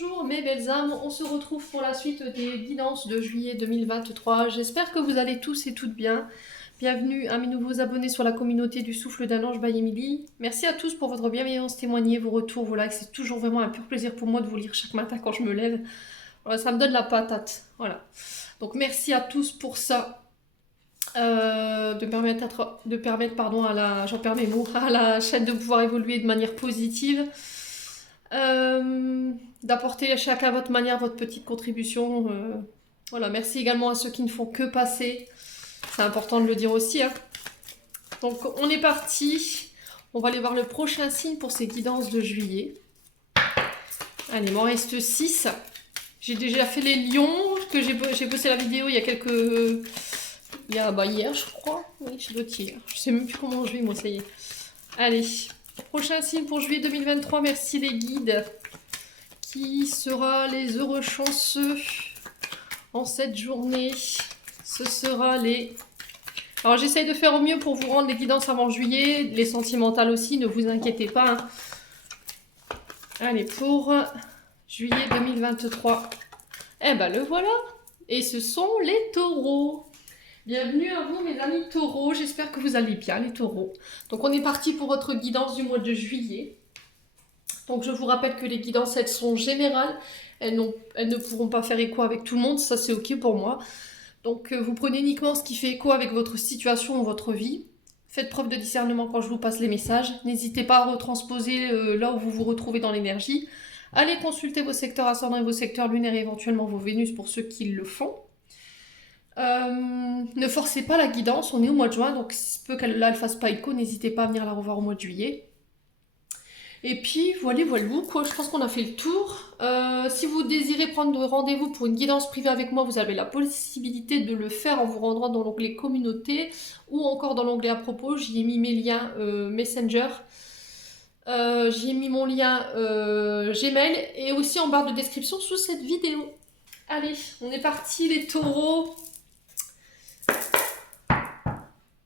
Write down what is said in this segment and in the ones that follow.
Bonjour mes belles âmes, on se retrouve pour la suite des guidances de juillet 2023. J'espère que vous allez tous et toutes bien. Bienvenue à mes nouveaux abonnés sur la communauté du Souffle d'un Ange by Emily. Merci à tous pour votre bienveillance témoignée, vos retours, vos likes. C'est toujours vraiment un pur plaisir pour moi de vous lire chaque matin quand je me lève. Voilà, ça me donne la patate. Voilà. Donc merci à tous pour ça. J'en perds mes mots, à la chaîne de pouvoir évoluer de manière positive. D'apporter chacun à votre manière votre petite contribution. Voilà, merci également à ceux qui ne font que passer. C'est important de le dire aussi. Hein. Donc on est parti. On va aller voir le prochain signe pour ces guidances de juillet. Allez, il m'en reste 6. J'ai déjà fait les lions, que j'ai posté la vidéo il y a quelques... hier, je crois. Oui, je dois dire. Je sais même plus comment je vais, moi, ça y est. Allez, prochain signe pour juillet 2023. Merci les guides. Qui sera les heureux chanceux en cette journée? Ce sera les... Alors j'essaye de faire au mieux pour vous rendre les guidances avant juillet, les sentimentales aussi, ne vous inquiétez pas. Hein. Allez, pour juillet 2023. Eh ben le voilà. Et ce sont les taureaux. Bienvenue à vous mes amis taureaux, j'espère que vous allez bien les taureaux. Donc on est parti pour votre guidance du mois de juillet. Donc je vous rappelle que les guidances, elles sont générales, elles ne pourront pas faire écho avec tout le monde, ça c'est ok pour moi. Donc vous prenez uniquement ce qui fait écho avec votre situation ou votre vie. Faites preuve de discernement quand je vous passe les messages. N'hésitez pas à retransposer là où vous vous retrouvez dans l'énergie. Allez consulter vos secteurs ascendants et vos secteurs lunaires et éventuellement vos Vénus pour ceux qui le font. Ne forcez pas la guidance, on est au mois de juin, donc il se peut qu'elle ne fasse pas écho, n'hésitez pas à venir la revoir au mois de juillet. Et puis voilà, quoi. Je pense qu'on a fait le tour. Si vous désirez prendre rendez-vous pour une guidance privée avec moi, vous avez la possibilité de le faire en vous rendant dans l'onglet communauté ou encore dans l'onglet à propos. J'y ai mis mes liens Messenger. J'y ai mis mon lien Gmail et aussi en barre de description sous cette vidéo. Allez, on est parti les taureaux.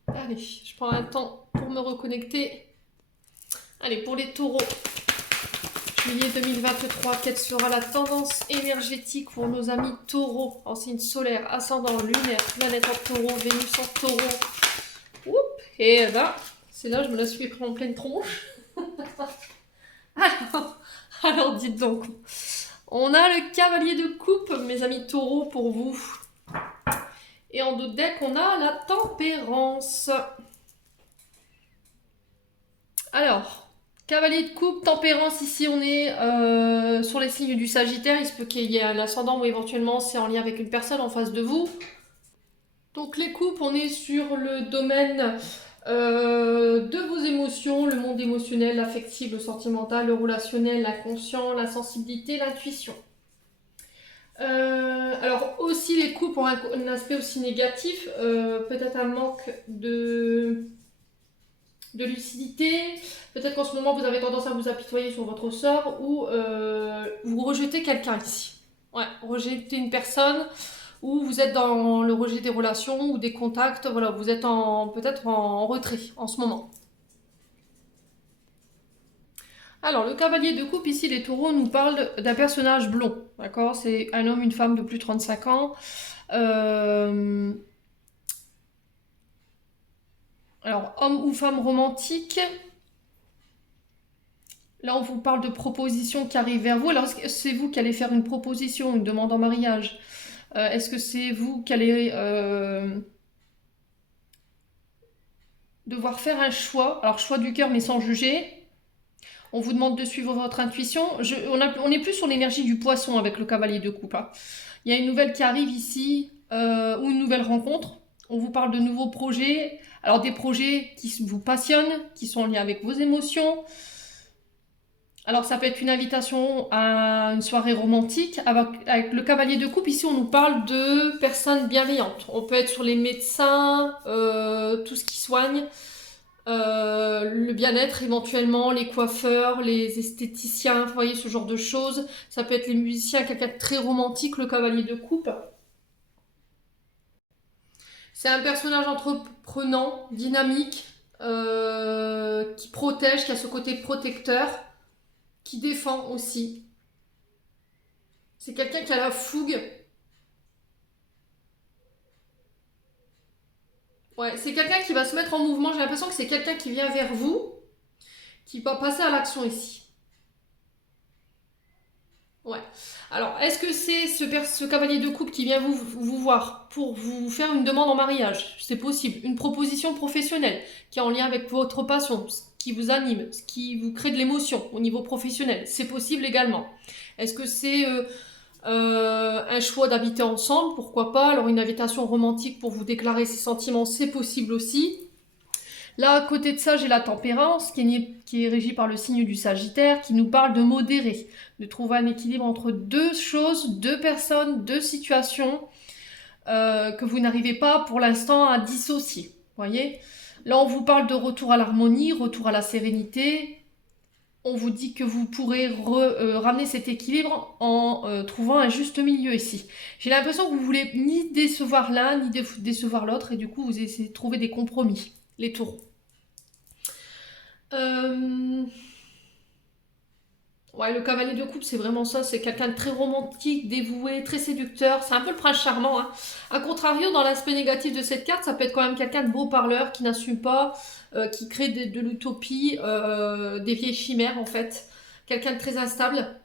Allez, je prends un temps pour me reconnecter. Allez, pour les taureaux. Juillet 2023, quelle sera la tendance énergétique pour nos amis taureaux en signe solaire, ascendant, lunaire, planète en taureau, Vénus en taureau. Oups, et là, c'est là, je me la suis pris en pleine tronche. alors, dites donc. On a le cavalier de coupe, mes amis taureaux, pour vous. Et en dos de deck, on a la tempérance. Alors... Cavalier de coupe, tempérance, ici on est sur les signes du Sagittaire, il se peut qu'il y ait un ascendant ou éventuellement c'est en lien avec une personne en face de vous. Donc les coupes, on est sur le domaine de vos émotions, le monde émotionnel, l'affectif, le sentimental, le relationnel, l'inconscient, la sensibilité, l'intuition. Alors aussi les coupes ont un aspect aussi négatif, peut-être un manque de lucidité, peut-être qu'en ce moment vous avez tendance à vous apitoyer sur votre sort ou vous rejetez quelqu'un ici. Ouais, rejeter une personne ou vous êtes dans le rejet des relations ou des contacts, voilà, vous êtes peut-être en retrait en ce moment. Alors, le cavalier de coupe, ici, les taureaux nous parlent d'un personnage blond, d'accord? C'est un homme, une femme de plus de 35 ans. Alors, homme ou femme romantique. Là, on vous parle de propositions qui arrivent vers vous. Alors, c'est vous qui allez faire une proposition, une demande en mariage. Est-ce que c'est vous qui allez devoir faire un choix? Alors, choix du cœur, mais sans juger. On vous demande de suivre votre intuition. On est plus sur l'énergie du poisson avec le cavalier de coupe. Hein. Il y a une nouvelle qui arrive ici, ou une nouvelle rencontre. On vous parle de nouveaux projets. Alors, des projets qui vous passionnent, qui sont en lien avec vos émotions. Alors ça peut être une invitation à une soirée romantique. Avec le cavalier de coupe, ici on nous parle de personnes bienveillantes. On peut être sur les médecins, tout ce qui soigne, le bien-être éventuellement, les coiffeurs, les esthéticiens, vous voyez ce genre de choses. Ça peut être les musiciens, quelqu'un de très romantique, le cavalier de coupe. C'est un personnage entreprenant, dynamique, qui protège, qui a ce côté protecteur. Qui défend aussi. C'est quelqu'un qui a la fougue. Ouais, c'est quelqu'un qui va se mettre en mouvement. J'ai l'impression que c'est quelqu'un qui vient vers vous, qui va passer à l'action ici. Ouais. Alors, est-ce que c'est ce cavalier de coupe qui vient vous voir pour vous faire une demande en mariage? C'est possible. Une proposition professionnelle qui est en lien avec votre passion, ce qui vous anime, ce qui vous crée de l'émotion au niveau professionnel. C'est possible également. Est-ce que c'est un choix d'habiter ensemble? Pourquoi pas? Alors, une invitation romantique pour vous déclarer ses sentiments, c'est possible aussi. Là, à côté de ça, j'ai la tempérance qui est régie par le signe du Sagittaire, qui nous parle de modérer, de trouver un équilibre entre deux choses, deux personnes, deux situations que vous n'arrivez pas pour l'instant à dissocier. Voyez? Là, on vous parle de retour à l'harmonie, retour à la sérénité. On vous dit que vous pourrez ramener cet équilibre en trouvant un juste milieu ici. J'ai l'impression que vous voulez ni décevoir l'un, ni décevoir l'autre, et du coup, vous essayez de trouver des compromis. Les taureaux. Ouais, le cavalier de coupe, c'est vraiment ça. C'est quelqu'un de très romantique, dévoué, très séducteur. C'est un peu le prince charmant. Hein. A contrario, dans l'aspect négatif de cette carte, ça peut être quand même quelqu'un de beau parleur, qui n'assume pas, qui crée de l'utopie, des vieilles chimères en fait. Quelqu'un de très instable,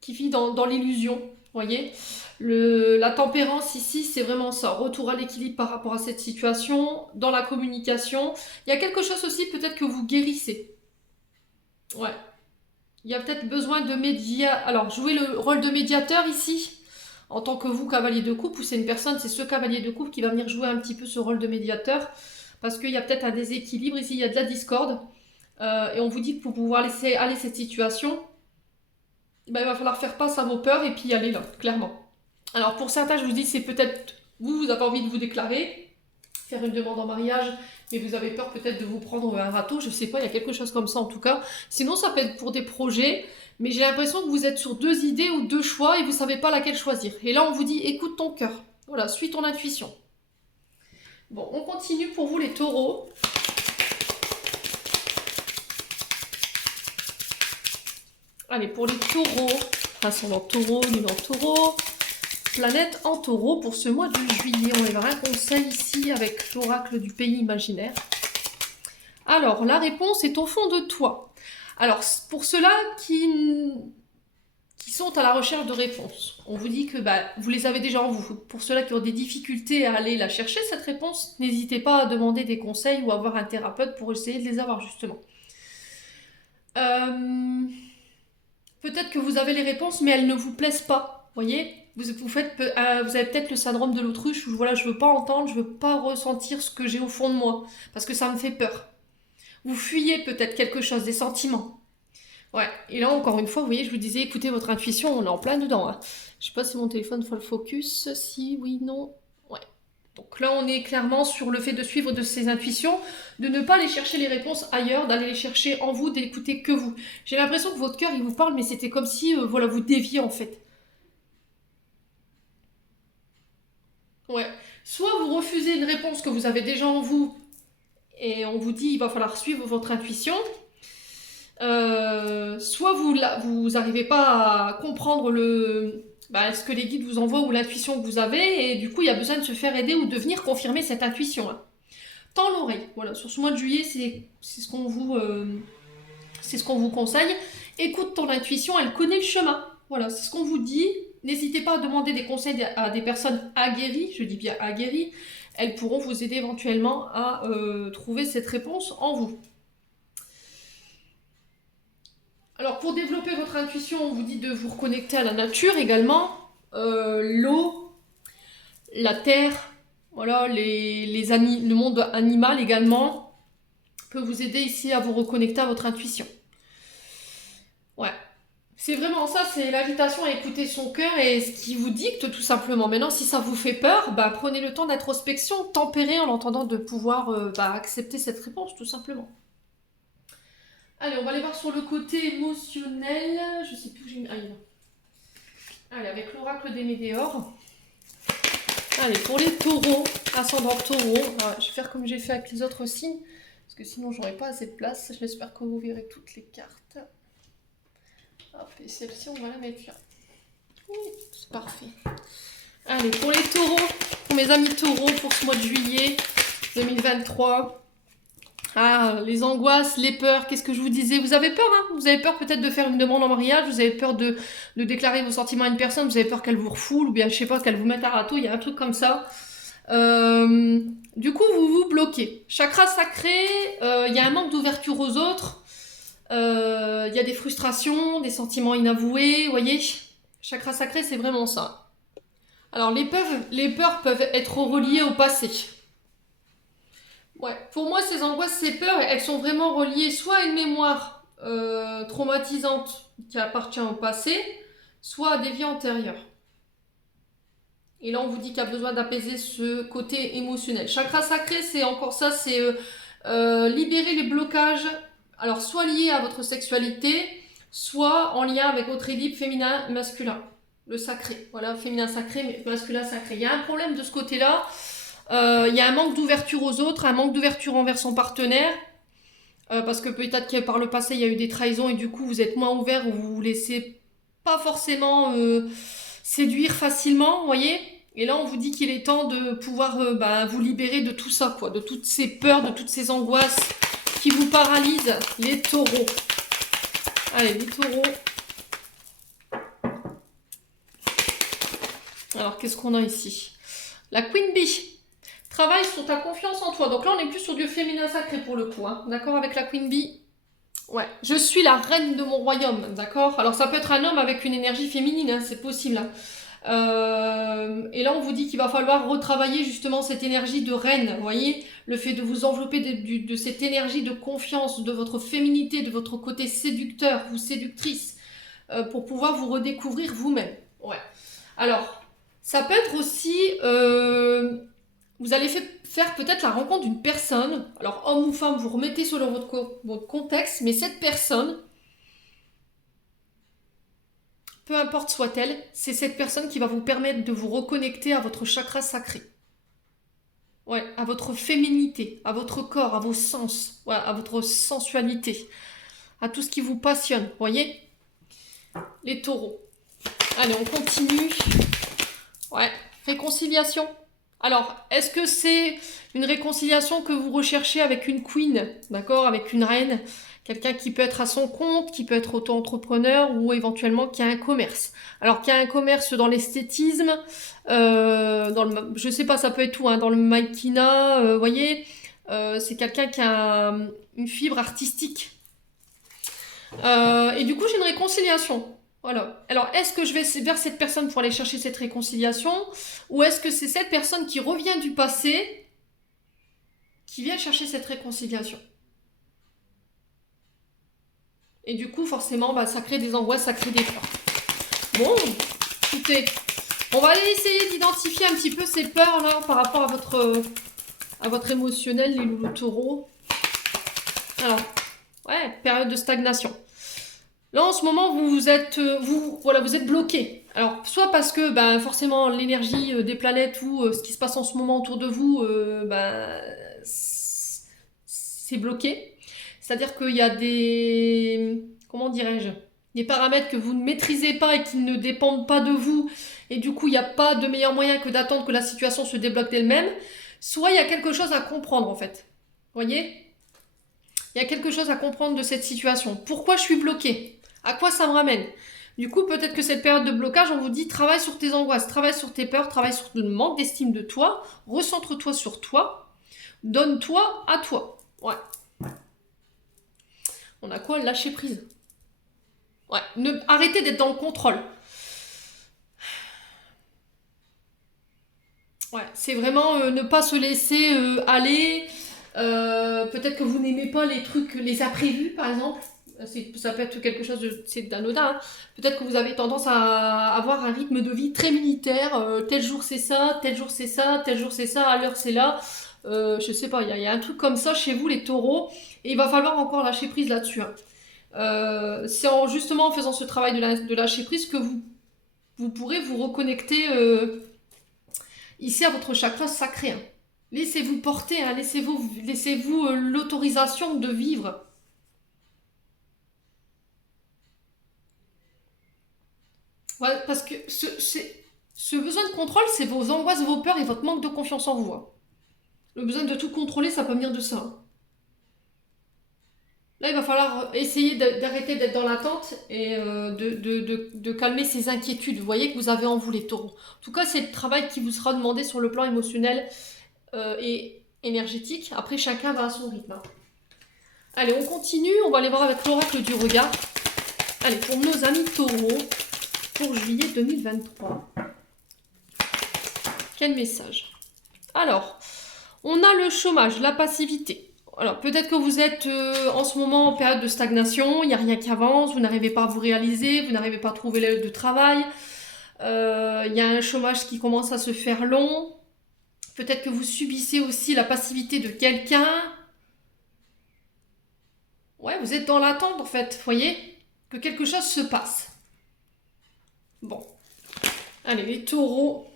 qui vit dans l'illusion. Voyez, la tempérance ici, c'est vraiment ça. Retour à l'équilibre par rapport à cette situation, dans la communication. Il y a quelque chose aussi, peut-être que vous guérissez. Ouais. Il y a peut-être besoin de Alors, jouer le rôle de médiateur ici, en tant que vous, cavalier de coupe, ou c'est une personne, c'est ce cavalier de coupe qui va venir jouer un petit peu ce rôle de médiateur, parce qu'il y a peut-être un déséquilibre ici, il y a de la discorde, et on vous dit que pour pouvoir laisser aller cette situation, ben, il va falloir faire face à vos peurs et puis y aller là, clairement. Alors pour certains, je vous dis, c'est peut-être vous avez envie de vous déclarer, faire une demande en mariage, mais vous avez peur peut-être de vous prendre un râteau, je sais pas, il y a quelque chose comme ça en tout cas. Sinon, ça peut être pour des projets, mais j'ai l'impression que vous êtes sur deux idées ou deux choix et vous savez pas laquelle choisir. Et là, on vous dit, écoute ton cœur. Voilà, suis ton intuition. Bon, on continue pour vous les taureaux. Allez, pour les taureaux, ascendant taureau, nul en taureau, planète en taureau pour ce mois de juillet. On va avoir un conseil ici avec l'oracle du pays imaginaire. Alors, la réponse est au fond de toi. Alors, pour ceux-là qui sont à la recherche de réponses, on vous dit que vous les avez déjà en vous. Pour ceux-là qui ont des difficultés à aller la chercher, cette réponse, n'hésitez pas à demander des conseils ou à avoir un thérapeute pour essayer de les avoir justement. Peut-être que vous avez les réponses, mais elles ne vous plaisent pas. Voyez, vous avez peut-être le syndrome de l'autruche où voilà, je veux pas entendre, je veux pas ressentir ce que j'ai au fond de moi, parce que ça me fait peur. Vous fuyez peut-être quelque chose, des sentiments. Ouais, et là encore une fois, vous voyez, je vous disais, écoutez votre intuition, on est en plein dedans. Hein. Je sais pas si mon téléphone fait le focus, si, oui, non. Ouais. Donc là, on est clairement sur le fait de suivre de ses intuitions, de ne pas aller chercher les réponses ailleurs, d'aller les chercher en vous, d'écouter que vous. J'ai l'impression que votre cœur, il vous parle, mais c'était comme si, voilà, vous déviez en fait. Ouais. Soit vous refusez une réponse que vous avez déjà en vous, et on vous dit, il va falloir suivre votre intuition. Soit vous n'arrivez pas à comprendre ce que les guides vous envoient ou l'intuition que vous avez, et du coup il y a besoin de se faire aider ou de venir confirmer cette intuition. Hein. Tends l'oreille, voilà, sur ce mois de juillet, c'est ce qu'on vous conseille. Écoute ton intuition, elle connaît le chemin. Voilà, c'est ce qu'on vous dit. N'hésitez pas à demander des conseils à des personnes aguerries, je dis bien aguerries. Elles pourront vous aider éventuellement à trouver cette réponse en vous. Alors pour développer votre intuition, on vous dit de vous reconnecter à la nature également, l'eau, la terre, voilà, le monde animal également peut vous aider ici à vous reconnecter à votre intuition. Ouais, c'est vraiment ça, c'est l'invitation à écouter son cœur et ce qui vous dicte tout simplement. Maintenant, si ça vous fait peur, prenez le temps d'introspection, tempérez en l'entendant de pouvoir accepter cette réponse tout simplement. Allez, on va aller voir sur le côté émotionnel. Je sais plus où j'ai mis. Allez, avec l'oracle des météores. Allez, pour les taureaux, ascendant taureau. Alors, je vais faire comme j'ai fait avec les autres signes, parce que sinon j'aurai pas assez de place. J'espère que vous verrez toutes les cartes. Hop, et celle-ci, on va la mettre là. Oui, c'est parfait. Allez, pour les taureaux, pour mes amis taureaux, pour ce mois de juillet 2023. Ah, les angoisses, les peurs, qu'est-ce que je vous disais? Vous avez peur, hein? Vous avez peur peut-être de faire une demande en mariage, vous avez peur de déclarer vos sentiments à une personne, vous avez peur qu'elle vous refoule, ou bien, je sais pas, qu'elle vous mette à râteau, il y a un truc comme ça. Du coup, vous vous bloquez. Chakra sacré, il y a un manque d'ouverture aux autres, il y a des frustrations, des sentiments inavoués, vous voyez? Chakra sacré, c'est vraiment ça. Alors, les peurs peuvent être reliées au passé. Ouais, pour moi, ces angoisses, ces peurs, elles sont vraiment reliées soit à une mémoire traumatisante qui appartient au passé, soit à des vies antérieures. Et là, on vous dit qu'il y a besoin d'apaiser ce côté émotionnel. Chakra sacré, c'est encore ça, c'est libérer les blocages, alors soit liés à votre sexualité, soit en lien avec votre équilibre féminin-masculin. Le sacré, voilà, féminin sacré, mais masculin sacré. Il y a un problème de ce côté-là. Il y a un manque d'ouverture aux autres, un manque d'ouverture envers son partenaire, parce que peut-être que par le passé il y a eu des trahisons et du coup vous êtes moins ouvert ou vous vous laissez pas forcément séduire facilement, vous voyez. Et là on vous dit qu'il est temps de pouvoir vous libérer de tout ça, quoi, de toutes ces peurs, de toutes ces angoisses qui vous paralysent, les taureaux. Allez, les taureaux. Alors qu'est-ce qu'on a ici? La Queen Bee. Travaille sur ta confiance en toi. Donc là, on est plus sur du féminin sacré pour le coup. Hein. D'accord, avec la Queen Bee. Ouais. Je suis la reine de mon royaume. D'accord. Alors ça peut être un homme avec une énergie féminine. Hein, c'est possible. Hein. Et là, on vous dit qu'il va falloir retravailler justement cette énergie de reine. Vous voyez, le fait de vous envelopper de cette énergie de confiance, de votre féminité, de votre côté séducteur ou séductrice, pour pouvoir vous redécouvrir vous-même. Ouais. Alors, ça peut être aussi... vous allez faire peut-être la rencontre d'une personne, alors homme ou femme, vous remettez selon votre contexte, mais cette personne, peu importe soit-elle, c'est cette personne qui va vous permettre de vous reconnecter à votre chakra sacré. Ouais, à votre féminité, à votre corps, à vos sens, ouais, à votre sensualité, à tout ce qui vous passionne, voyez? Les taureaux. Allez, on continue. Ouais, réconciliation. Alors, est-ce que c'est une réconciliation que vous recherchez avec une queen, d'accord, avec une reine, quelqu'un qui peut être à son compte, qui peut être auto-entrepreneur ou éventuellement qui a un commerce. Alors, qui a un commerce dans l'esthétisme, je sais pas, ça peut être tout, hein, dans le mannequinat, vous voyez, c'est quelqu'un qui a une fibre artistique. Et du coup, j'ai une réconciliation. Voilà. Alors, est-ce que je vais vers cette personne pour aller chercher cette réconciliation, ou est-ce que c'est cette personne qui revient du passé qui vient chercher cette réconciliation? Et du coup, forcément, ça crée des angoisses, ça crée des peurs. Bon, écoutez, on va aller essayer d'identifier un petit peu ces peurs là par rapport à votre émotionnel, les loulous taureaux. Alors, ouais, période de stagnation. Là, en ce moment, vous êtes bloqué. Alors, soit parce que forcément l'énergie des planètes ou ce qui se passe en ce moment autour de vous, c'est bloqué. C'est-à-dire qu'il y a comment dirais-je, des paramètres que vous ne maîtrisez pas et qui ne dépendent pas de vous. Et du coup, il n'y a pas de meilleur moyen que d'attendre que la situation se débloque d'elle-même. Soit il y a quelque chose à comprendre, en fait. Vous voyez ? Il y a quelque chose à comprendre de cette situation. Pourquoi je suis bloquée ? À quoi ça me ramène ? Du coup, peut-être que cette période de blocage, on vous dit, travaille sur tes angoisses, travaille sur tes peurs, travaille sur le manque d'estime de toi, recentre-toi sur toi, donne-toi à toi. Ouais. On a quoi ? Lâcher prise. Ouais. Arrêtez d'être dans le contrôle. Ouais. C'est vraiment ne pas se laisser aller. Peut-être que vous n'aimez pas les trucs, les imprévus, par exemple. Ça peut être quelque chose d'anodin. Hein. Peut-être que vous avez tendance à avoir un rythme de vie très militaire. Tel jour c'est ça, tel jour c'est ça, tel jour c'est ça, à l'heure c'est là. Je sais pas, il y a un truc comme ça chez vous, les taureaux. Et il va falloir encore lâcher prise là-dessus. Hein. C'est justement en faisant ce travail de lâcher prise que vous pourrez vous reconnecter ici à votre chakra sacré. Hein. Laissez-vous porter, hein. Laissez-vous l'autorisation de vivre. Ouais, parce que ce besoin de contrôle, c'est vos angoisses, vos peurs et votre manque de confiance en vous, hein. Le besoin de tout contrôler, ça peut venir de ça, hein. Là, il va falloir essayer d'arrêter d'être dans l'attente et de calmer ces inquiétudes. Vous voyez que vous avez en vous les taureaux. En tout cas, c'est le travail qui vous sera demandé sur le plan émotionnel et énergétique. Après, chacun va à son rythme, hein. Allez, on continue. On va aller voir avec l'oracle du regard. Allez, pour nos amis taureaux, pour juillet 2023. Quel message? Alors, on a le chômage, la passivité. Alors, peut-être que vous êtes en ce moment en période de stagnation, il n'y a rien qui avance, vous n'arrivez pas à vous réaliser, vous n'arrivez pas à trouver l'aide de travail, il y a un chômage qui commence à se faire long. Peut-être que vous subissez aussi la passivité de quelqu'un. Ouais, vous êtes dans l'attente en fait, vous voyez, que quelque chose se passe. Bon. Allez, les taureaux.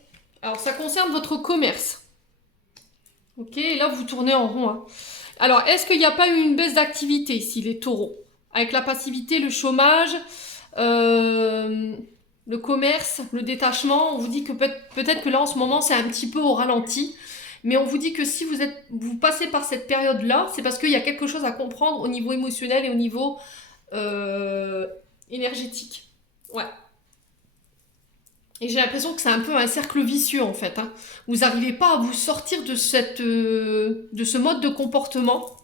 Alors, ça concerne votre commerce. Ok, et là, vous tournez en rond, hein. Alors, est-ce qu'il n'y a pas eu une baisse d'activité ici, les taureaux? Avec la passivité, le chômage, le commerce, le détachement, on vous dit que peut-être que là, en ce moment, c'est un petit peu au ralenti. Mais on vous dit que si vous passez par cette période-là, c'est parce qu'il y a quelque chose à comprendre au niveau émotionnel et au niveau énergétique. Ouais. Et j'ai l'impression que c'est un peu un cercle vicieux en fait, hein. Vous n'arrivez pas à vous sortir de ce mode de comportement.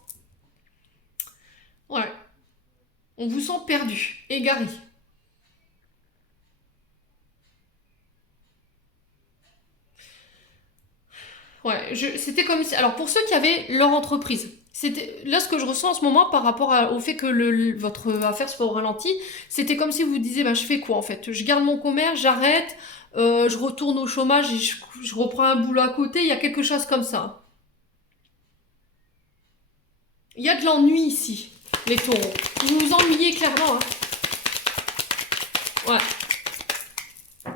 Ouais. On vous sent perdu, égaré. Ouais, c'était comme si... Alors pour ceux qui avaient leur entreprise, c'était là ce que je ressens en ce moment par rapport au fait que votre affaire soit au ralenti, c'était comme si vous disiez, bah, je fais quoi en fait? Je garde mon commerce, j'arrête, je retourne au chômage et je reprends un boulot à côté, il y a quelque chose comme ça. Il y a de l'ennui ici, les taureaux. Vous vous ennuyez clairement, hein. Ouais.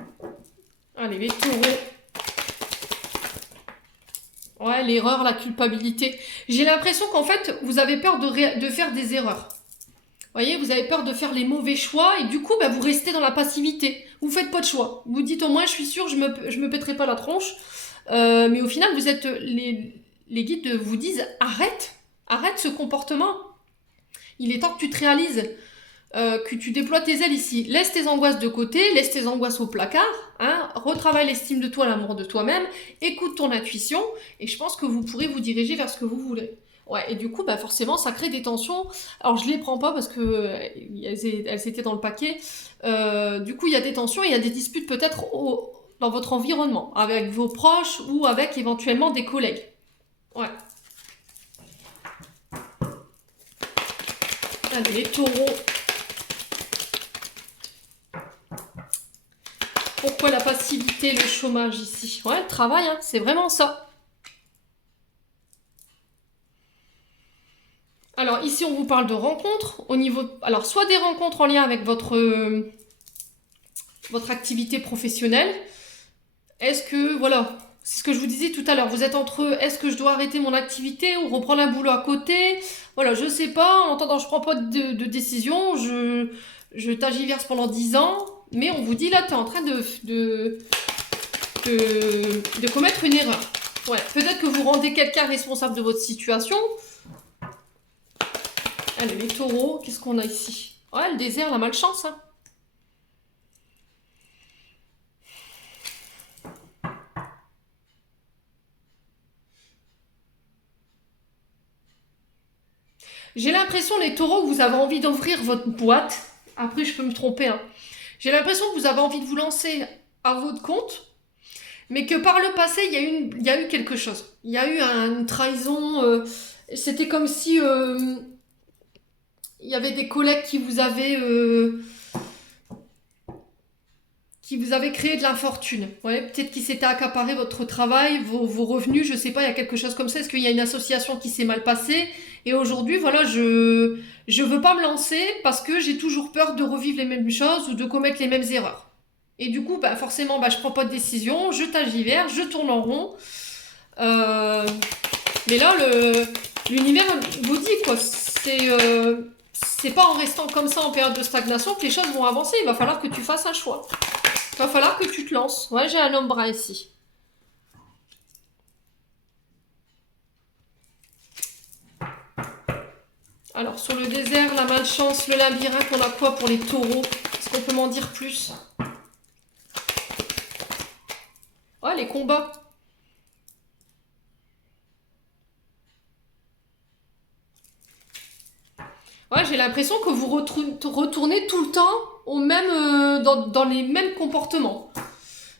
Allez, les taureaux. Ouais, l'erreur, la culpabilité. J'ai l'impression qu'en fait, vous avez peur de faire des erreurs. Vous voyez, vous avez peur de faire les mauvais choix et du coup, bah, vous restez dans la passivité. Vous faites pas de choix. Vous dites au moins, je suis sûr, je me pèterai pas la tronche. Mais au final, les guides vous disent, arrête ce comportement. Il est temps que tu te réalises. Que tu déploies tes ailes ici. Laisse tes angoisses de côté, laisse tes angoisses au placard, hein, retravaille l'estime de toi, l'amour de toi-même, écoute ton intuition, et je pense que vous pourrez vous diriger vers ce que vous voulez. Ouais, et du coup, bah forcément, ça crée des tensions. Alors, je les prends pas parce que elles étaient dans le paquet. Du coup, il y a des tensions, il y a des disputes peut-être dans votre environnement, avec vos proches ou avec éventuellement des collègues. Ouais. Allez, les taureaux. Pourquoi la passivité, le chômage ici? Ouais, le travail, hein, c'est vraiment ça. Alors ici, on vous parle de rencontres. Alors, soit des rencontres en lien avec votre activité professionnelle. Est-ce que, voilà, c'est ce que je vous disais tout à l'heure. Vous êtes entre est-ce que je dois arrêter mon activité ou reprendre un boulot à côté? Voilà, je sais pas. En attendant, je prends pas de décision. Je tagiverse pendant 10 ans. Mais on vous dit là, tu es en train de commettre une erreur. Ouais, peut-être que vous rendez quelqu'un responsable de votre situation. Allez, les taureaux, qu'est-ce qu'on a ici? Ouais, le désert, la malchance, hein. J'ai l'impression, les taureaux, que vous avez envie d'ouvrir votre boîte. Après, je peux me tromper, hein. J'ai l'impression que vous avez envie de vous lancer à votre compte, mais que par le passé, il y a eu quelque chose. Il y a eu une trahison. C'était comme si il y avait des collègues qui vous avaient créé de l'infortune. Ouais, peut-être qu'ils s'étaient accaparé votre travail, vos revenus, je sais pas, il y a quelque chose comme ça. Est-ce qu'il y a une association qui s'est mal passée? Et aujourd'hui, voilà, je veux pas me lancer parce que j'ai toujours peur de revivre les mêmes choses ou de commettre les mêmes erreurs. Et du coup, bah, forcément, bah, je prends pas de décision, je tagivère, je tourne en rond. Mais là, l'univers vous dit, quoi, c'est pas en restant comme ça en période de stagnation que les choses vont avancer. Il va falloir que tu fasses un choix. Va falloir que tu te lances. Ouais, j'ai un homme brun ici. Alors, sur le désert, la malchance, le labyrinthe, on a quoi pour les taureaux? Est-ce qu'on peut m'en dire plus? Ouais, les combats. Ouais, j'ai l'impression que vous retournez tout le temps au même, dans les mêmes comportements.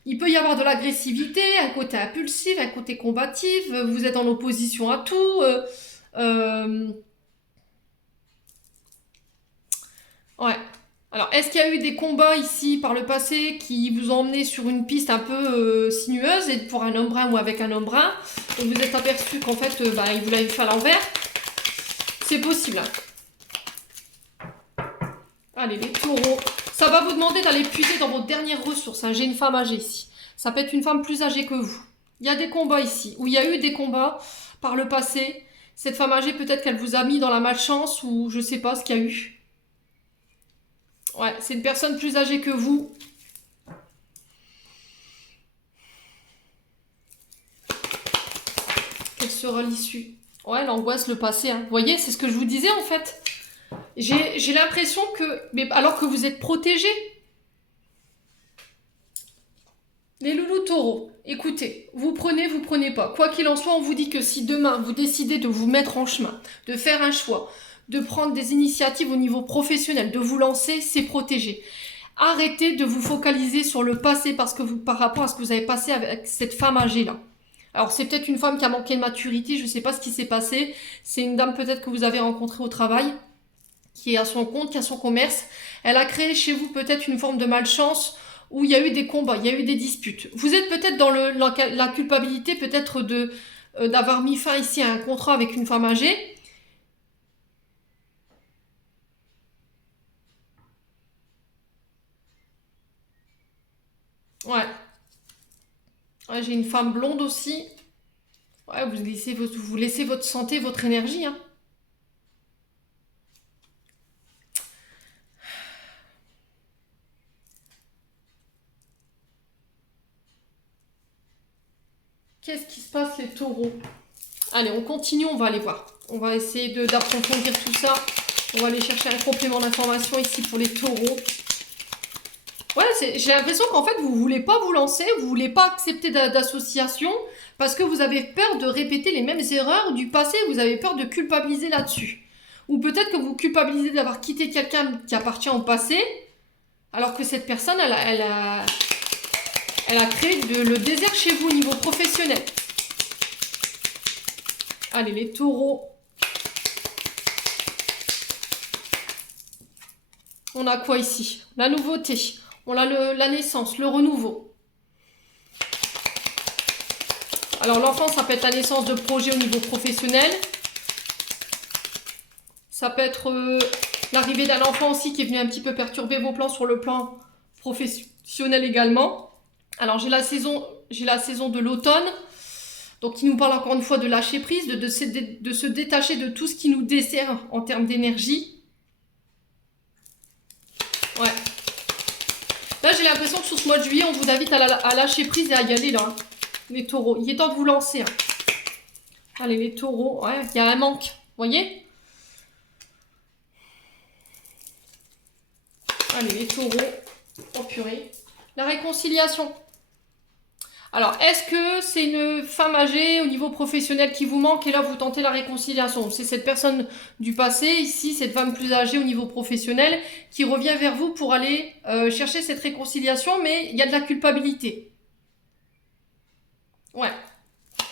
Il peut y avoir de l'agressivité, un côté impulsif, un côté combatif, vous êtes en opposition à tout. Ouais. Alors, est-ce qu'il y a eu des combats ici par le passé qui vous ont emmené sur une piste un peu sinueuse et pour un homme brun ou avec un homme brun, et vous êtes aperçu qu'en fait, il vous l'avait fait à l'envers? C'est possible. Hein. Allez, les taureaux. Ça va vous demander d'aller puiser dans vos dernières ressources. Hein. J'ai une femme âgée ici. Ça peut être une femme plus âgée que vous. Il y a des combats ici, où il y a eu des combats par le passé. Cette femme âgée, peut-être qu'elle vous a mis dans la malchance ou je sais pas ce qu'il y a eu. Ouais, c'est une personne plus âgée que vous. Quelle sera l'issue? Ouais, l'angoisse, le passé. Hein. Vous voyez, c'est ce que je vous disais en fait. J'ai l'impression que... Mais alors que vous êtes protégés. Les loulous taureaux, écoutez, vous prenez pas. Quoi qu'il en soit, on vous dit que si demain vous décidez de vous mettre en chemin, de faire un choix, de prendre des initiatives au niveau professionnel, de vous lancer, c'est protégé. Arrêtez de vous focaliser sur le passé parce que par rapport à ce que vous avez passé avec cette femme âgée là. Alors c'est peut-être une femme qui a manqué de maturité, je ne sais pas ce qui s'est passé. C'est une dame peut-être que vous avez rencontrée au travail, qui est à son compte, qui a son commerce. Elle a créé chez vous peut-être une forme de malchance où il y a eu des combats, il y a eu des disputes. Vous êtes peut-être dans la culpabilité peut-être d'avoir mis fin ici à un contrat avec une femme âgée. Ouais. Ouais, j'ai une femme blonde aussi. Ouais, vous laissez votre santé, votre énergie. Hein. Qu'est-ce qui se passe les taureaux? Allez, on continue, on va aller voir. On va essayer d'approfondir tout ça. On va aller chercher un complément d'information ici pour les taureaux. Ouais, j'ai l'impression qu'en fait, vous ne voulez pas vous lancer, vous ne voulez pas accepter d'association parce que vous avez peur de répéter les mêmes erreurs du passé, vous avez peur de culpabiliser là-dessus. Ou peut-être que vous culpabilisez d'avoir quitté quelqu'un qui appartient au passé, alors que cette personne, elle a créé le désert chez vous au niveau professionnel. Allez, les taureaux. On a quoi ici? La nouveauté. On a la naissance, le renouveau. Alors l'enfant, ça peut être la naissance de projets au niveau professionnel. Ça peut être l'arrivée d'un enfant aussi qui est venu un petit peu perturber vos plans sur le plan professionnel également. Alors j'ai la saison de l'automne. Donc qui nous parle encore une fois de lâcher prise, de se détacher de tout ce qui nous dessert en termes d'énergie. Ouais. Là, j'ai l'impression que sur ce mois de juillet, on vous invite à lâcher prise et à y aller, là. Les taureaux. Il est temps de vous lancer. Hein. Allez, les taureaux. Ouais, il y a un manque. Vous voyez? Allez, les taureaux. Oh, purée. La réconciliation. Alors, est-ce que c'est une femme âgée au niveau professionnel qui vous manque et là, vous tentez la réconciliation? C'est cette personne du passé, ici, cette femme plus âgée au niveau professionnel, qui revient vers vous pour aller chercher cette réconciliation, mais il y a de la culpabilité. Ouais.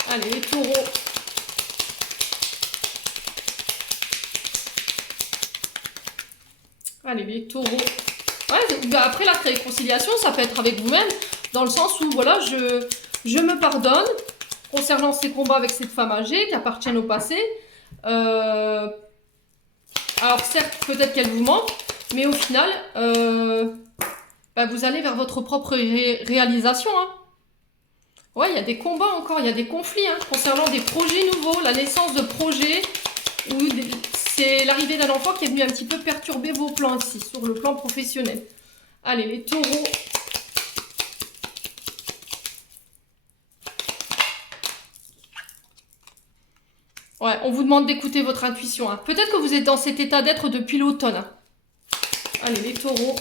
Allez, les taureaux. Allez, les taureaux. Ouais, après, la réconciliation, ça peut être avec vous-même. Dans le sens où, voilà, je me pardonne concernant ces combats avec cette femme âgée qui appartiennent au passé. Alors certes, peut-être qu'elle vous manque, mais au final, vous allez vers votre propre réalisation. Hein. Ouais, il y a des combats encore, il y a des conflits hein, concernant des projets nouveaux, la naissance de projets, où c'est l'arrivée d'un enfant qui est venu un petit peu perturber vos plans ici, sur le plan professionnel. Allez, les taureaux. Ouais, on vous demande d'écouter votre intuition. Hein. Peut-être que vous êtes dans cet état d'être depuis l'automne. Hein. Allez, les taureaux.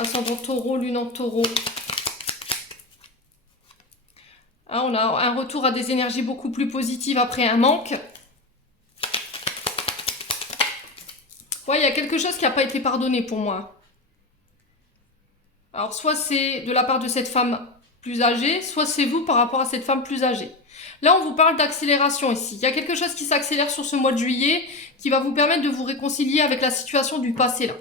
Ascendant taureau, lune en taureau. Ah, on a un retour à des énergies beaucoup plus positives après un manque. Ouais, il y a quelque chose qui n'a pas été pardonné pour moi. Alors, soit c'est de la part de cette femme plus âgée, soit c'est vous par rapport à cette femme plus âgée. Là, on vous parle d'accélération ici. Il y a quelque chose qui s'accélère sur ce mois de juillet qui va vous permettre de vous réconcilier avec la situation du passé, là.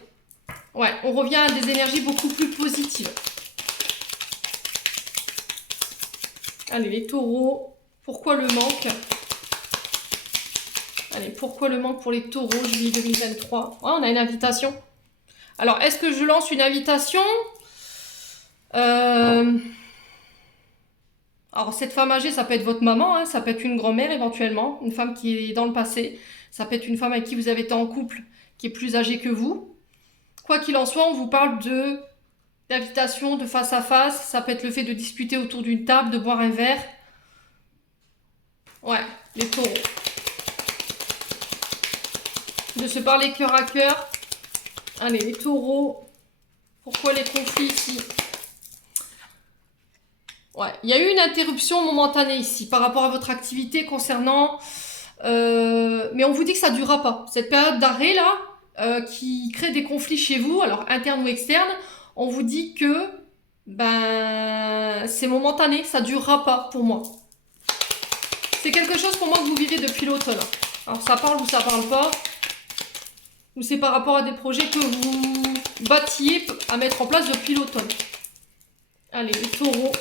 Ouais, on revient à des énergies beaucoup plus positives. Allez, les taureaux, pourquoi le manque? Allez, pourquoi le manque pour les taureaux, juillet 2023? Ouais, on a une invitation. Alors, est-ce que je lance une invitation? Alors, cette femme âgée, ça peut être votre maman, hein, ça peut être une grand-mère éventuellement, une femme qui est dans le passé. Ça peut être une femme avec qui vous avez été en couple, qui est plus âgée que vous. Quoi qu'il en soit, on vous parle d'invitation, de face à face. Ça peut être le fait de discuter autour d'une table, de boire un verre. Ouais, les taureaux. De se parler cœur à cœur. Allez, les taureaux. Pourquoi les conflits ici? Ouais, il y a eu une interruption momentanée ici par rapport à votre activité concernant... mais on vous dit que ça ne durera pas. Cette période d'arrêt là, qui crée des conflits chez vous, alors internes ou externes, on vous dit que ben c'est momentané, ça ne durera pas pour moi. C'est quelque chose pour moi que vous vivez depuis l'automne. Alors ça parle ou ça parle pas. Ou c'est par rapport à des projets que vous bâtiez à mettre en place depuis l'automne. Allez, les taureaux.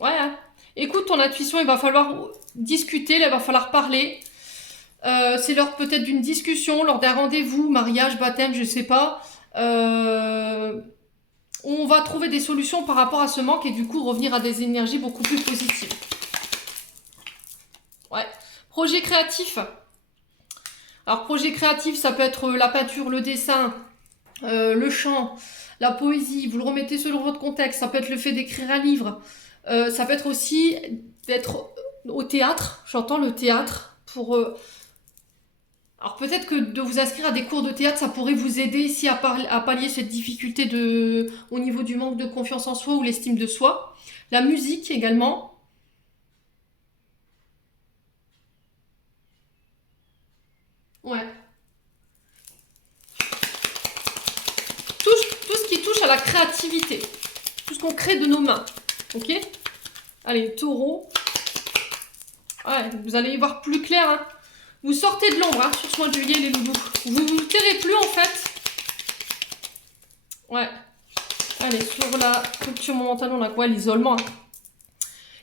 Ouais, hein. Écoute ton intuition, il va falloir discuter, il va falloir parler. C'est lors peut-être d'une discussion, lors d'un rendez-vous, mariage, baptême, je sais pas. On va trouver des solutions par rapport à ce manque et du coup revenir à des énergies beaucoup plus positives. Ouais. Projet créatif. Alors projet créatif, ça peut être la peinture, le dessin, le chant, la poésie. Vous le remettez selon votre contexte. Ça peut être le fait d'écrire un livre. Ça peut être aussi d'être au théâtre. J'entends le théâtre pour... Alors peut-être que de vous inscrire à des cours de théâtre, ça pourrait vous aider ici à pallier cette difficulté au niveau du manque de confiance en soi ou l'estime de soi. La musique également. Ouais. Tout ce qui touche à la créativité. Tout ce qu'on crée de nos mains. Ok? Allez, taureau. Ouais, vous allez y voir plus clair. Hein. Vous sortez de l'ombre hein, sur ce mois de juillet, les loulous. Vous ne vous tairez plus, en fait. Ouais. Allez, sur la rupture momentanée, on a quoi? L'isolement. Hein.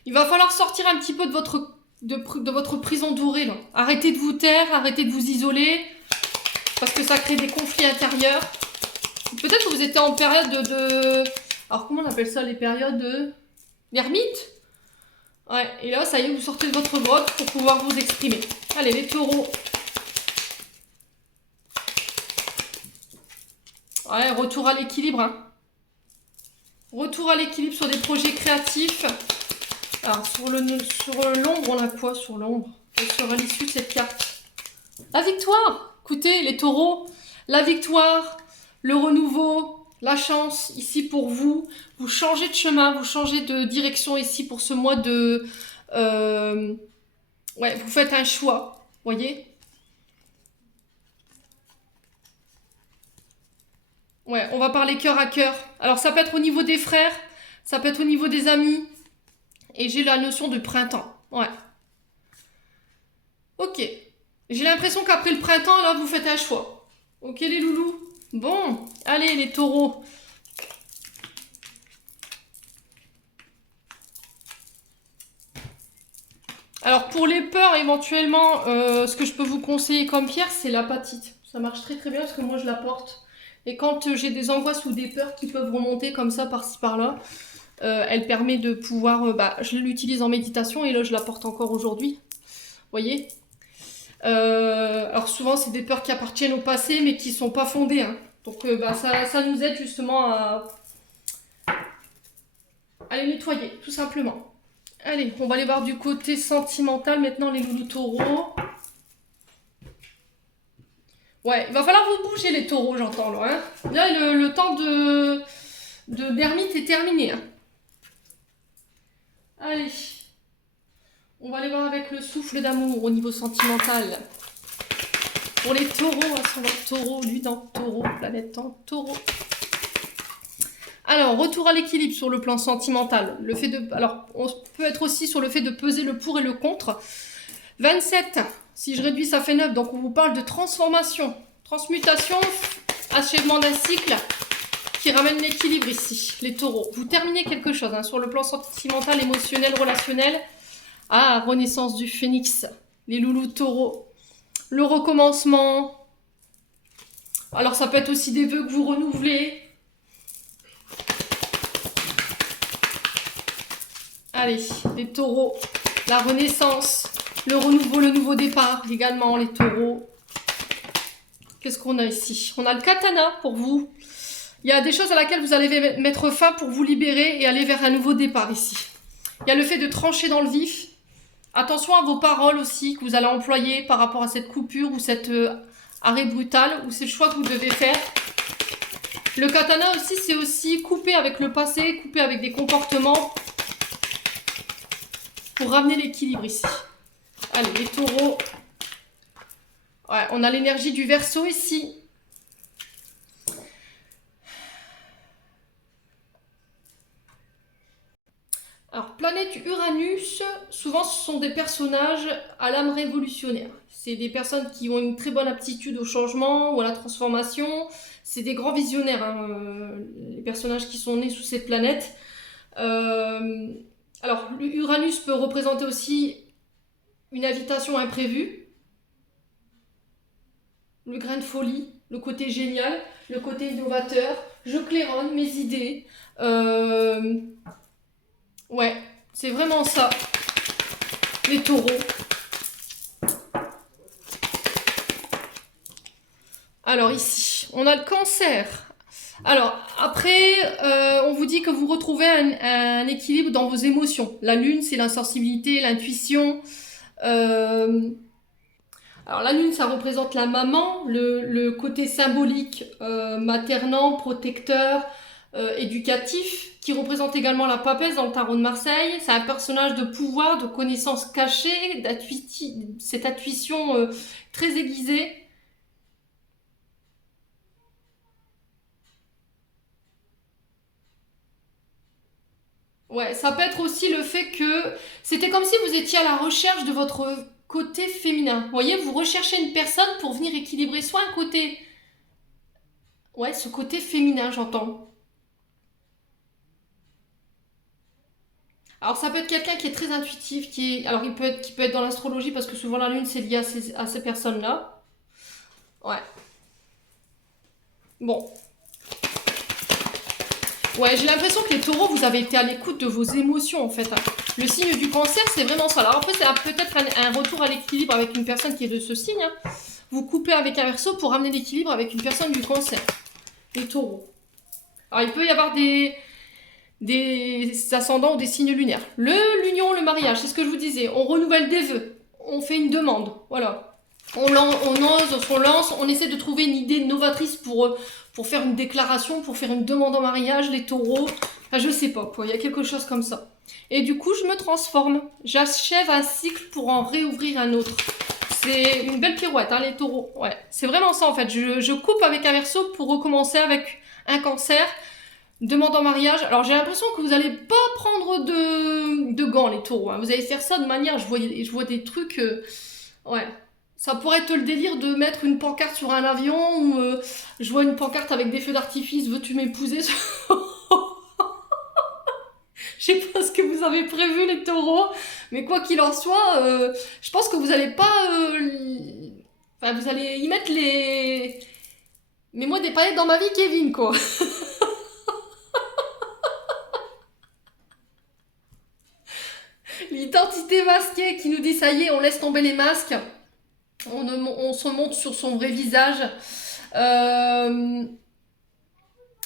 Il va falloir sortir un petit peu de votre prison dorée. Là. Arrêtez de vous taire, arrêtez de vous isoler. Parce que ça crée des conflits intérieurs. Peut-être que vous étiez en période de... Alors, comment on appelle ça, les périodes de... L'ermite? Ouais, et là, ça y est, vous sortez de votre grotte pour pouvoir vous exprimer. Allez, les taureaux. Ouais, retour à l'équilibre. Hein. Retour à l'équilibre sur des projets créatifs. Alors, sur l'ombre, on a quoi sur l'ombre? Quelle sera l'issue de cette carte? La victoire! Écoutez, les taureaux, la victoire, le renouveau, la chance, ici pour vous. Vous changez de chemin, vous changez de direction ici pour ce mois de... ouais, vous faites un choix, voyez? Ouais, on va parler cœur à cœur. Alors, ça peut être au niveau des frères, ça peut être au niveau des amis. Et j'ai la notion de printemps. Ouais. Ok. J'ai l'impression qu'après le printemps, là, vous faites un choix. Ok, les loulous? Bon, allez, les taureaux. Alors, pour les peurs, éventuellement, ce que je peux vous conseiller comme pierre, c'est l'apatite. Ça marche très très bien parce que moi, je la porte. Et quand j'ai des angoisses ou des peurs qui peuvent remonter comme ça, par-ci, par-là, elle permet de pouvoir... je l'utilise en méditation et là, je la porte encore aujourd'hui. Vous voyez? Alors souvent, c'est des peurs qui appartiennent au passé, mais qui ne sont pas fondées. Hein. Donc ça nous aide justement à les nettoyer, tout simplement. Allez, on va aller voir du côté sentimental maintenant, les loulous taureaux. Ouais, il va falloir vous bouger les taureaux, j'entends là. Hein. Là, le temps d'ermite est terminé. Hein. Allez, on va aller voir avec le souffle d'amour au niveau sentimental. Pour les taureaux, ascendant taureau, lune en taureau, planète en taureau. Alors, retour à l'équilibre sur le plan sentimental. Le fait de, alors, on peut être aussi sur le fait de peser le pour et le contre. 27, si je réduis, ça fait 9. Donc, on vous parle de transformation, transmutation, achèvement d'un cycle qui ramène l'équilibre ici, les taureaux. Vous terminez quelque chose hein, sur le plan sentimental, émotionnel, relationnel. Ah, renaissance du phénix, les loulous taureaux. Le recommencement. Alors, ça peut être aussi des vœux que vous renouvelez. Allez, les taureaux, la renaissance, le renouveau, le nouveau départ, également les taureaux. Qu'est-ce qu'on a ici? On a le katana pour vous. Il y a des choses à laquelle vous allez mettre fin pour vous libérer et aller vers un nouveau départ ici. Il y a le fait de trancher dans le vif. Attention à vos paroles aussi que vous allez employer par rapport à cette coupure ou cet arrêt brutal ou c'est le choix que vous devez faire. Le katana aussi, c'est aussi couper avec le passé, couper avec des comportements pour ramener l'équilibre ici. Allez, les taureaux. Ouais, on a l'énergie du Verseau ici. Alors, planète Uranus, souvent ce sont des personnages à l'âme révolutionnaire. C'est des personnes qui ont une très bonne aptitude au changement ou à la transformation. C'est des grands visionnaires, hein, les personnages qui sont nés sous cette planète. Alors, Uranus peut représenter aussi une invitation imprévue, le grain de folie, le côté génial, le côté innovateur. Je claironne mes idées. Ouais, c'est vraiment ça. Les taureaux. Alors ici, on a le cancer. Alors, après, on vous dit que vous retrouvez un équilibre dans vos émotions. La lune, c'est l'insensibilité, l'intuition. Alors, la lune, ça représente la maman, le côté symbolique, maternant, protecteur, éducatif, qui représente également la papesse dans le tarot de Marseille. C'est un personnage de pouvoir, de connaissances cachées, cette intuition très aiguisée. Ouais, ça peut être aussi le fait que c'était comme si vous étiez à la recherche de votre côté féminin. Vous voyez, vous recherchez une personne pour venir équilibrer soit un côté... Ouais, ce côté féminin, j'entends. Alors ça peut être quelqu'un qui est très intuitif, alors qui peut être dans l'astrologie parce que souvent la lune c'est lié à ces personnes-là. Ouais. Bon. Ouais, j'ai l'impression que les taureaux, vous avez été à l'écoute de vos émotions en fait. Hein. Le signe du cancer, c'est vraiment ça. Alors après, c'est peut-être un retour à l'équilibre avec une personne qui est de ce signe. Hein. Vous coupez avec un Verseau pour ramener l'équilibre avec une personne du cancer. Les taureaux. Alors il peut y avoir des ascendants ou des signes lunaires. L'union, le mariage, c'est ce que je vous disais. On renouvelle des vœux. On fait une demande. Voilà. On ose, on lance, on essaie de trouver une idée novatrice pour faire une déclaration, pour faire une demande en mariage, les taureaux. Enfin, je sais pas quoi, il y a quelque chose comme ça. Et du coup, je me transforme. J'achève un cycle pour en réouvrir un autre. C'est une belle pirouette, hein, les taureaux. Ouais, c'est vraiment ça en fait. Je coupe avec un Verseau pour recommencer avec un cancer. Demande en mariage. Alors j'ai l'impression que vous n'allez pas prendre de gants, les taureaux. Hein. Vous allez faire ça de manière... Je vois des trucs... ouais. Ça pourrait être le délire de mettre une pancarte sur un avion ou je vois une pancarte avec des feux d'artifice. Veux-tu m'épouser? Je sais pas ce que vous avez prévu, les taureaux. Mais quoi qu'il en soit, je pense que vous allez pas... Enfin, vous allez y mettre les... Mais moi, des paillettes dans ma vie, Kevin, quoi. L'identité masquée qui nous dit ça y est, on laisse tomber les masques. On se montre sur son vrai visage.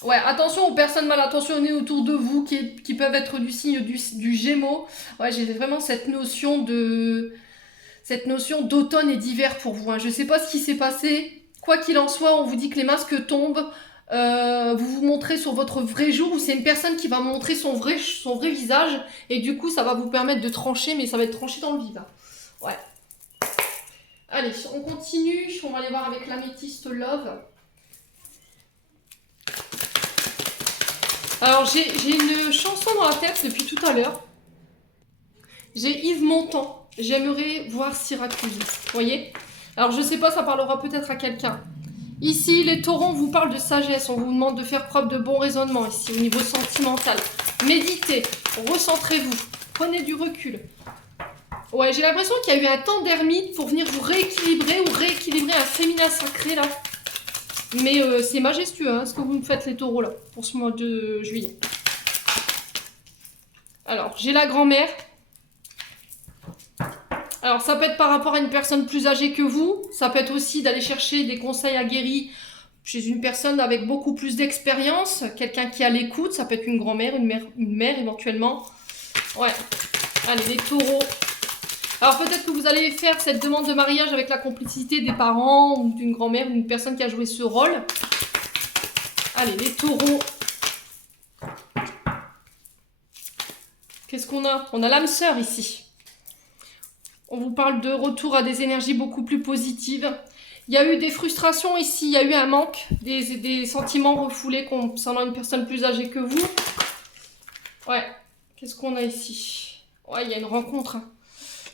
Ouais, attention aux personnes mal intentionnées autour de vous qui peuvent être du signe du Gémeaux. Ouais, j'ai vraiment cette notion d'automne et d'hiver pour vous. Hein. Je sais pas ce qui s'est passé. Quoi qu'il en soit, on vous dit que les masques tombent. Vous vous montrez sur votre vrai jour ou c'est une personne qui va montrer son vrai visage et du coup ça va vous permettre de trancher, mais ça va être tranché dans le vide. Hein. Ouais. Allez, on continue. On va aller voir avec l'améthyste Love. Alors j'ai une chanson dans la tête depuis tout à l'heure. J'ai Yves Montand. J'aimerais voir Syracuse. Vous voyez? Alors je sais pas, ça parlera peut-être à quelqu'un. Ici, les taureaux, on vous parle de sagesse. On vous demande de faire preuve de bon raisonnement ici, au niveau sentimental. Méditez, recentrez-vous, prenez du recul. Ouais, j'ai l'impression qu'il y a eu un temps d'ermite pour venir vous rééquilibrer ou rééquilibrer un féminin sacré là. Mais c'est majestueux hein, ce que vous me faites les taureaux là, pour ce mois de juillet. Alors, j'ai la grand-mère. Alors, ça peut être par rapport à une personne plus âgée que vous. Ça peut être aussi d'aller chercher des conseils aguerris chez une personne avec beaucoup plus d'expérience. Quelqu'un qui a l'écoute. Ça peut être une grand-mère, une mère éventuellement. Ouais. Allez, les taureaux. Alors, peut-être que vous allez faire cette demande de mariage avec la complicité des parents ou d'une grand-mère, d'une personne qui a joué ce rôle. Allez, les taureaux. Qu'est-ce qu'on a? On a l'âme sœur ici. On vous parle de retour à des énergies beaucoup plus positives. Il y a eu des frustrations ici, il y a eu un manque, des sentiments refoulés concernant une personne plus âgée que vous. Ouais, qu'est-ce qu'on a ici? Ouais, il y a une rencontre.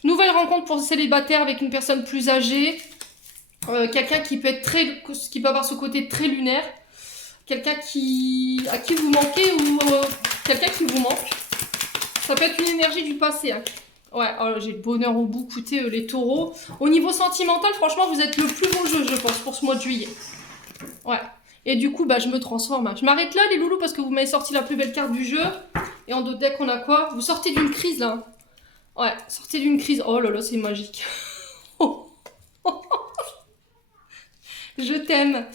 Nouvelle rencontre pour le célibataire avec une personne plus âgée. Quelqu'un qui peut avoir ce côté très lunaire. Quelqu'un à qui vous manquez ou quelqu'un qui vous manque. Ça peut être une énergie du passé. Hein. Ouais, oh, j'ai le bonheur au bout. Écoutez, les taureaux. Au niveau sentimental, franchement, vous êtes le plus beau jeu, je pense, pour ce mois de juillet. Ouais. Et du coup, bah, je me transforme. Hein. Je m'arrête là, les loulous, parce que vous m'avez sorti la plus belle carte du jeu. Et en dos de deck, on a quoi? Vous sortez d'une crise, là. Ouais, sortez d'une crise. Oh là là, c'est magique. Je t'aime.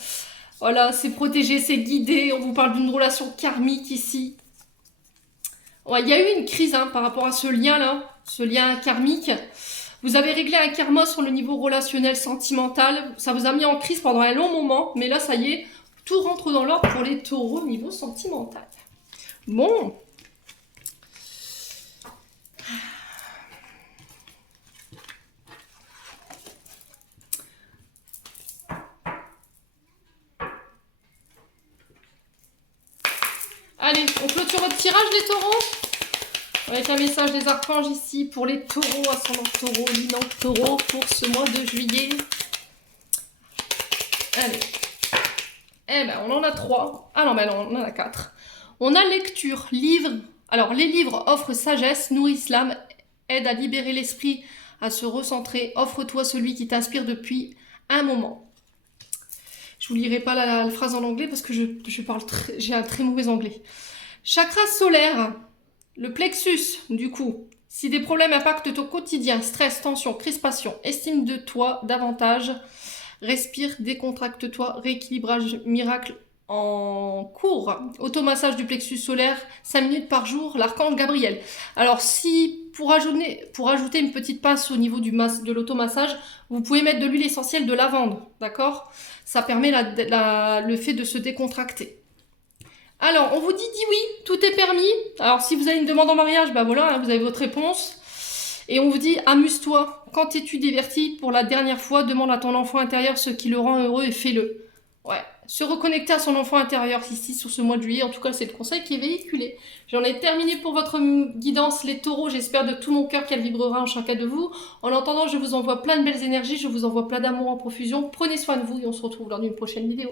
Voilà, c'est protégé, c'est guidé. On vous parle d'une relation karmique ici. Ouais, il y a eu une crise hein, par rapport à ce lien-là, ce lien karmique. Vous avez réglé un karma sur le niveau relationnel, sentimental. Ça vous a mis en crise pendant un long moment. Mais là, ça y est, tout rentre dans l'ordre pour les taureaux au niveau sentimental. Bon. Allez, on clôture votre tirage les taureaux avec un message des archanges ici pour les taureaux, ascendant taureau, luminant taureau pour ce mois de juillet. Allez. Eh ben, on en a 3. Ah non, ben non, on en a 4. On a lecture, livre. Alors, les livres offrent sagesse, nourrissent l'âme, aident à libérer l'esprit, à se recentrer. Offre-toi celui qui t'inspire depuis un moment. Je vous lirai pas la phrase en anglais parce que j'ai un très mauvais anglais. Chakra solaire, le plexus, du coup. Si des problèmes impactent ton quotidien, stress, tension, crispation, estime de toi davantage, respire, décontracte-toi, rééquilibrage miracle en cours. Automassage du plexus solaire, 5 minutes par jour, l'archange Gabriel. Alors si, pour ajouter une petite pince au niveau de l'automassage, vous pouvez mettre de l'huile essentielle de lavande, d'accord? Ça permet le fait de se décontracter. Alors, on vous dit oui, tout est permis. Alors, si vous avez une demande en mariage, bah voilà, hein, vous avez votre réponse. Et on vous dit, amuse-toi. Quand es-tu diverti pour la dernière fois, demande à ton enfant intérieur ce qui le rend heureux et fais-le. Ouais, se reconnecter à son enfant intérieur ici sur ce mois de juillet. En tout cas, c'est le conseil qui est véhiculé. J'en ai terminé pour votre guidance, les taureaux. J'espère de tout mon cœur qu'elle vibrera en chacun de vous. En attendant, je vous envoie plein de belles énergies. Je vous envoie plein d'amour en profusion. Prenez soin de vous et on se retrouve lors d'une prochaine vidéo.